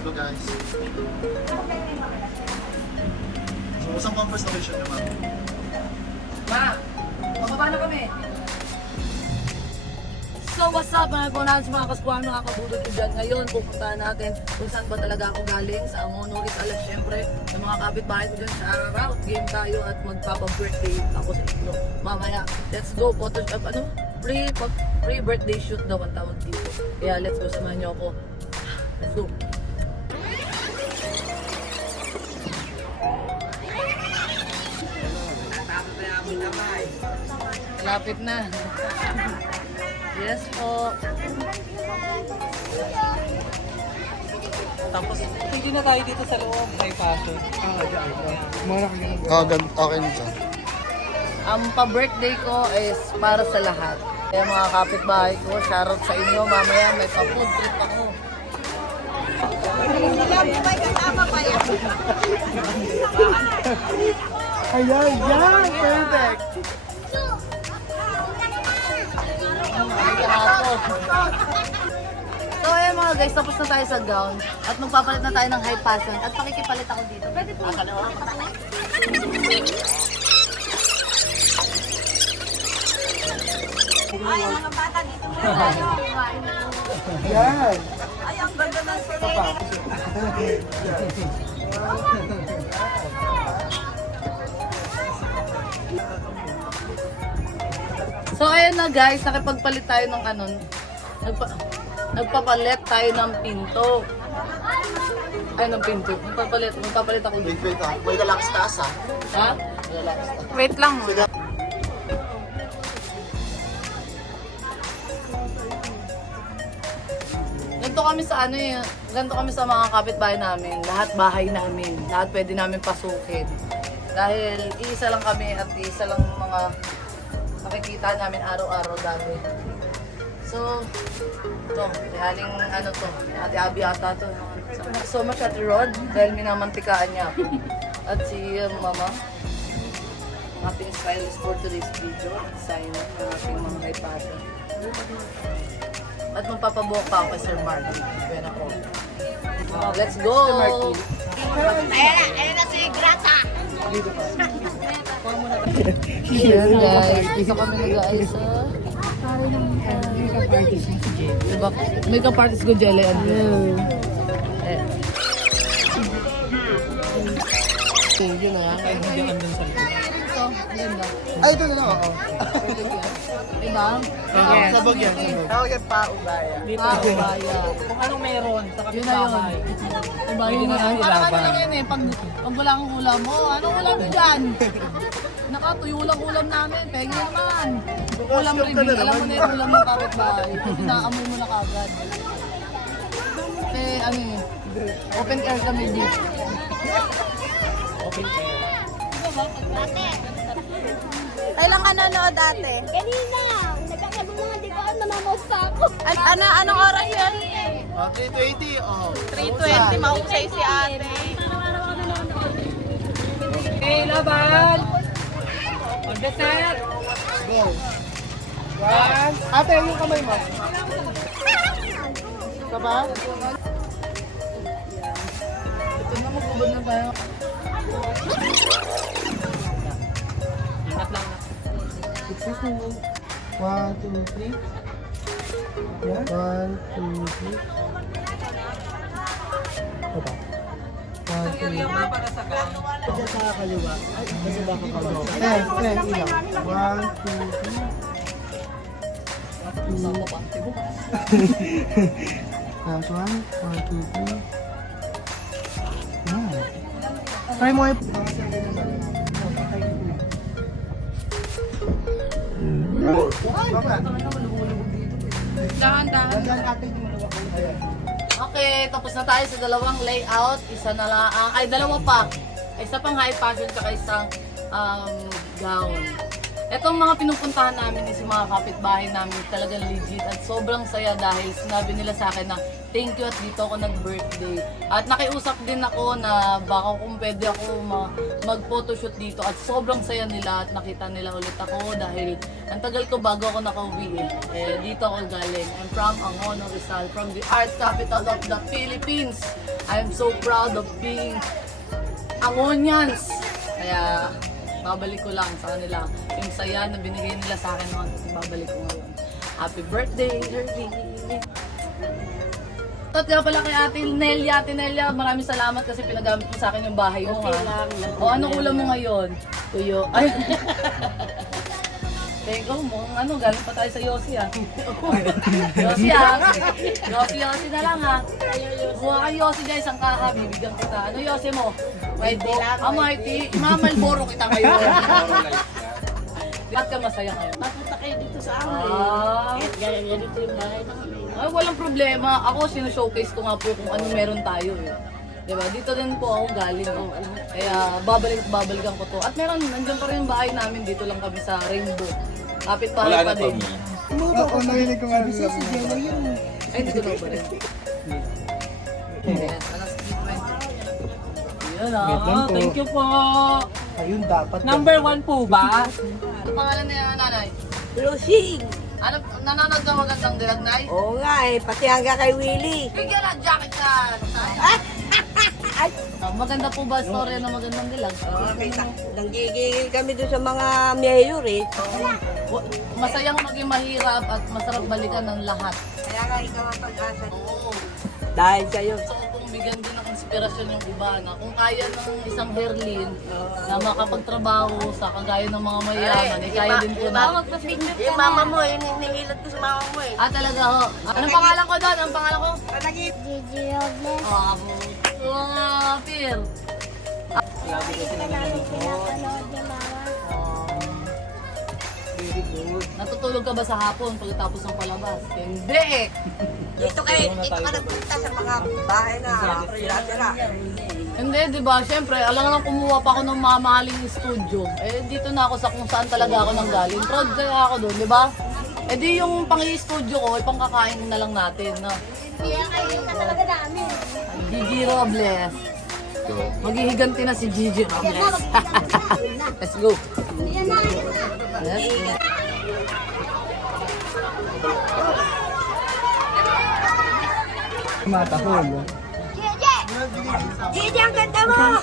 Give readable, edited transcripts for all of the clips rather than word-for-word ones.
Hello guys. So, saan Converse location nyo, ma'am? Ma, mababa na kami. So what's up mga kunan sa mga kaskuhan, mga kabudod ko dyan. Ngayon pupuntahan natin kung saan ba talaga ako galing. Sa Amono Rizal at syempre sa mga kapitbahay ko dyan. Shout out, game tayo at magpapa-birthday ako sa inyo. Mamaya, let's go. Photoshop, free birthday shoot daw ang tawag dito. Kaya let's go, samahan nyo ako. Let's go. Malapit na. Yes po. Tapos, hindi na tayo dito sa loob, may fashion. Okay na dyan. Ang pa-birthday ko is para sa lahat. Kaya mga kapitbahay ko, shoutout sa inyo. Mamaya may pa-food trip ako. Ayan, yan! Perfect! So ayan mga guys, tapos na tayo sa gown. At magpapalit na tayo ng high fashion. At pakikipalit ako dito. Pwede po. Ay, ang mga bata dito muna tayo. Yan! Ay, ang ganda ng sila. So ayan na guys, nakipagpalit tayo ng ano. Nagpapalit tayo ng pinto. Ay, ng pinto. Magpapalit ako dito. Wait, may lalaki sa taas, ha? Ha? Wait lang. Ganito kami sa ano eh, ganito kami sa mga kapitbahay namin, lahat bahay namin, lahat pwede namin pasukin. Dahil iisa lang kami at iisa lang mga makikita namin araw-araw dati. So, ito, haling ano to, Ate Abby ata to. So much Ate Rod, dahil minamantikaan niya ako. At si Mama, ating stylist for today's video, designer ng ating mga high fashion. At magpapabuhok pa ako kay Sir Marky. Kaya ako. Let's go! Ayan na si Grata. Yan guys, dito kami nag-aayos sa... Diba? Makeup artist ko, Jelly. Eh. Yun na yan. Hindi ka andun sa likod. Ito, ganda. Ay, ito na lang, oo. Diba? Sabog yan, sabog. Tawag yan pa, ubaya. Dito. Baya. Kung anong meron sa Yun na yun. kapitbahay. Diba Pwede yun na na lang yun? Parang ano ilaban. lang yun eh, pag wala kang ulam mo, anong ulam mo dyan? Nakatuyo lang ulam namin, pengi naman. Ulam Aslam ka reveal, na alam mo naman. na yung ulam ng kapitbahay. Kasi naamoy mo na kagad. Kasi ano eh, open air kami dito. Open air. Kailan ka nanood dati? Kanina, nagkakabungan, di ba? Namamaus pa ako. Anong oras yun? 320, oh. 3:20, mahusay si ate. Okay, laban! On the set! Go! One! Ate, yung kamay mo. Kaba? Ito na, magubad na tayo. Ingat lang na. Successful. 1, 2, 3. 1, 2, 3. Kaba? 1, 2, 3. Para sa gown. Diyan sa kaliwa. Ay, kasi baka kaliwa. Eh, ilang. 1, 2, 3. Saan pa? Tibo. Last one. 1, 2, 3. Wow. Try mo eh. Dahan-dahan. Okay, tapos na tayo sa dalawang layout. Isa na lang, ay dalawa pa. Isa pang high fashion tsaka isang gown. Etong mga pinupuntahan namin is yung mga kapitbahay namin talagang legit at sobrang saya dahil sinabi nila sa akin na thank you at dito ako nag-birthday. At nakiusap din ako na baka kung pwede ako mag-photoshoot dito at sobrang saya nila at nakita nila ulit ako dahil ang tagal ko bago ako nakauwi eh. Dito ako galing. I'm from Angono, Rizal, from the art capital of the Philippines. I'm so proud of being Angonians. Kaya babalik ko lang sa kanila yung saya na binigay nila sa akin noon. Babalik ko ngayon. Happy birthday, Hervey! At nga pala kay Ate Nelia, maraming salamat kasi pinagamit mo sa akin yung bahay mo. Okay lang. O anong ulam mo ngayon? Tuyo. Ay. Teka mo, galing pa tayo sa Yossi Yossi na lang ha. Kuha kay Yossi guys, ang kaha, bibigyan kita. Ano Yossi mo? Mighty lang. Mighty. Imamalboro kita ngayon. Lahat ka masaya ngayon. Mapunta kayo dito sa amin. Kahit ganyan dito yung bahay namin. Ay, walang problema. Ako, sino-showcase ko nga po kung ano meron tayo eh. Diba? Dito din po ako galing. Kaya babalikan ko to. At nandiyan pa rin yung bahay namin. Dito lang kami sa Rainbow. Kapit-bahay pa din. Oo, narinig ko nga rin. Ay, hindi ko na ba rin? Yes, alas 3:20. Yan ah, thank you po. Ayun, dapat. Number 1 po ba? Ano pangalan niya, nanay? Lusing. Ano, nanonood ka magandang dilag, nay? Oo nga eh, pati hanggang kay Willie. Bigyan na jacket ka! Maganda po ba story na magandang dilag? Nanggigigil kami doon sa mga mayor eh. Masayang maging mahirap at masarap balikan ng lahat. Kaya nga ikaw ang pag-asa. Oo. Dahil sa'yo. So kung bigyan din ng inspirasyon yung iba na kung kaya ng isang Herlin na makapagtrabaho sa kagaya ng mga mayaman, eh kaya din po na. Yung mama mo eh, nangilot ko sa mama mo eh. Ah, talaga ho. Anong pangalan ko doon? Anong pangalan ko? Gigi Robles. Mga Pir. Namin pinapanood ni Mama. Very good. Natutulog ka ba sa hapon pagkatapos ng palabas? Hindi! Dito ka nagpunta sa mga bahay na sira-sira. Hindi, di ba? Siyempre, alam nga kumuha pa ako ng mamahaling studio. Eh, dito na ako sa kung saan talaga ako nanggaling. Proud kaya ako doon, di ba? Eh di yung pang-i-studio ko, ipangkakain na lang natin, no? Kaya kayo ka talaga namin. Gigi Robles. Maghihiganti na si Gigi Robles. Let's go. Yan na. Let's go. Matahol. Gigi! Gigi, ang ganda mo!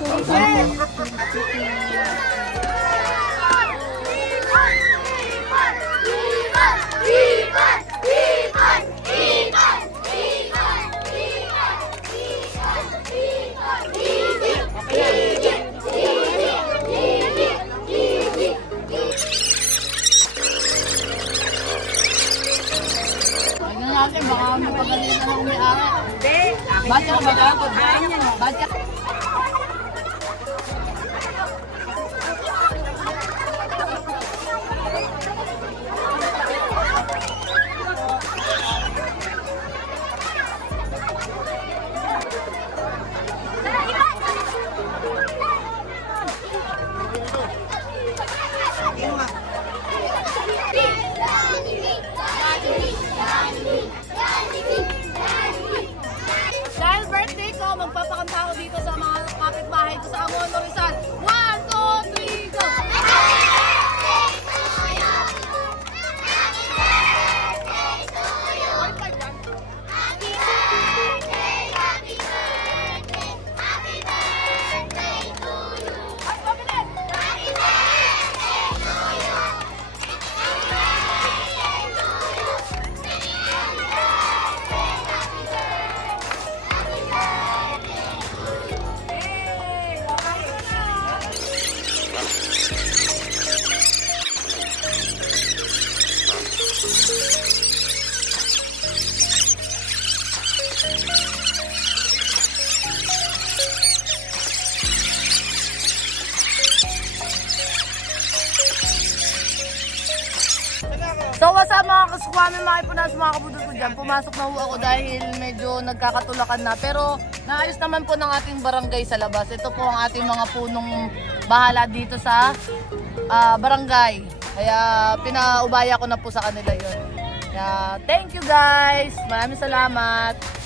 Tingnan natin, baka may pagalitan ng may-ari. Hindi. Ba't ka ba? Ba't ka? Dahil birthday ko, magpapakanta ako dito sa mga kapitbahay ko sa Angono, Rizal. 1, 2, 3, go! So what's up mga kasukwami, mga ipunas, mga kabudot ko dyan. Pumasok na ho ako dahil medyo nagkakatulakan na. Pero naayos naman po ng ating barangay sa labas. Ito po ang ating mga punong bahala dito sa barangay. Kaya pinaubaya ko na po sa kanila yun. Kaya thank you guys! Maraming salamat!